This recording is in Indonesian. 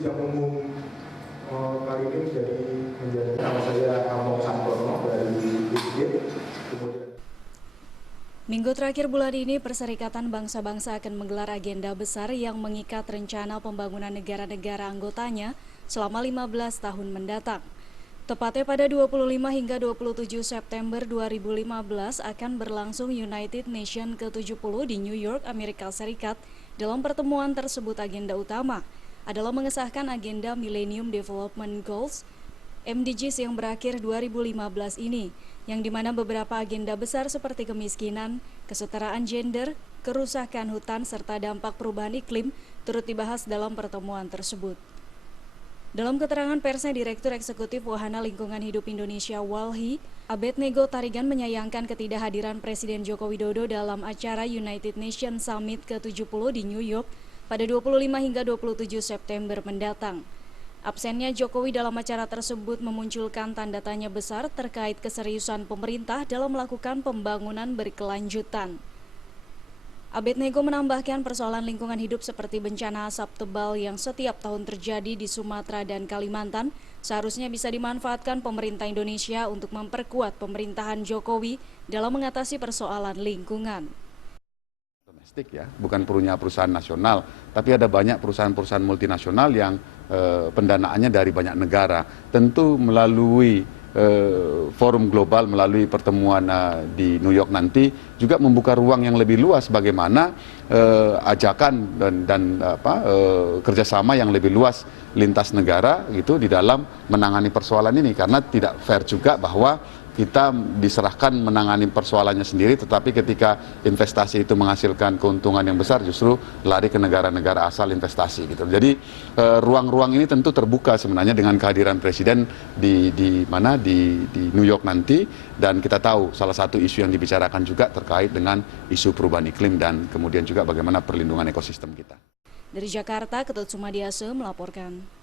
sidang umum kali ini menjadi nama saya Among Santono dari Dikit. Minggu terakhir bulan ini, Perserikatan Bangsa-Bangsa akan menggelar agenda besar yang mengikat rencana pembangunan negara-negara anggotanya selama 15 tahun mendatang. Tepatnya pada 25 hingga 27 September 2015 akan berlangsung United Nations ke-70 di New York, Amerika Serikat. Dalam pertemuan tersebut agenda utama adalah mengesahkan agenda Millennium Development Goals MDGs yang berakhir 2015 ini, yang dimana beberapa agenda besar seperti kemiskinan, kesetaraan gender, kerusakan hutan, serta dampak perubahan iklim turut dibahas dalam pertemuan tersebut. Dalam keterangan persnya, Direktur Eksekutif Wahana Lingkungan Hidup Indonesia WALHI, Abednego Tarigan menyayangkan ketidakhadiran Presiden Joko Widodo dalam acara United Nations Summit ke-70 di New York pada 25 hingga 27 September mendatang. Absennya Jokowi dalam acara tersebut memunculkan tanda tanya besar terkait keseriusan pemerintah dalam melakukan pembangunan berkelanjutan. Abednego menambahkan persoalan lingkungan hidup seperti bencana asap tebal yang setiap tahun terjadi di Sumatera dan Kalimantan seharusnya bisa dimanfaatkan pemerintah Indonesia untuk memperkuat pemerintahan Jokowi dalam mengatasi persoalan lingkungan. Domestik ya, bukan punya perusahaan nasional, tapi ada banyak perusahaan-perusahaan multinasional yang pendanaannya dari banyak negara. Tentu melalui forum global, melalui pertemuan di New York nanti juga membuka ruang yang lebih luas bagaimana ajakan dan kerjasama yang lebih luas lintas negara gitu di dalam menangani persoalan ini, karena tidak fair juga bahwa kita diserahkan menangani persoalannya sendiri, tetapi ketika investasi itu menghasilkan keuntungan yang besar justru lari ke negara-negara asal investasi gitu. Jadi ruang-ruang ini tentu terbuka sebenarnya dengan kehadiran Presiden di New York nanti, dan kita tahu salah satu isu yang dibicarakan juga terkait dengan isu perubahan iklim dan kemudian juga bagaimana perlindungan ekosistem kita. Dari Jakarta, Ketut Sumadiase melaporkan.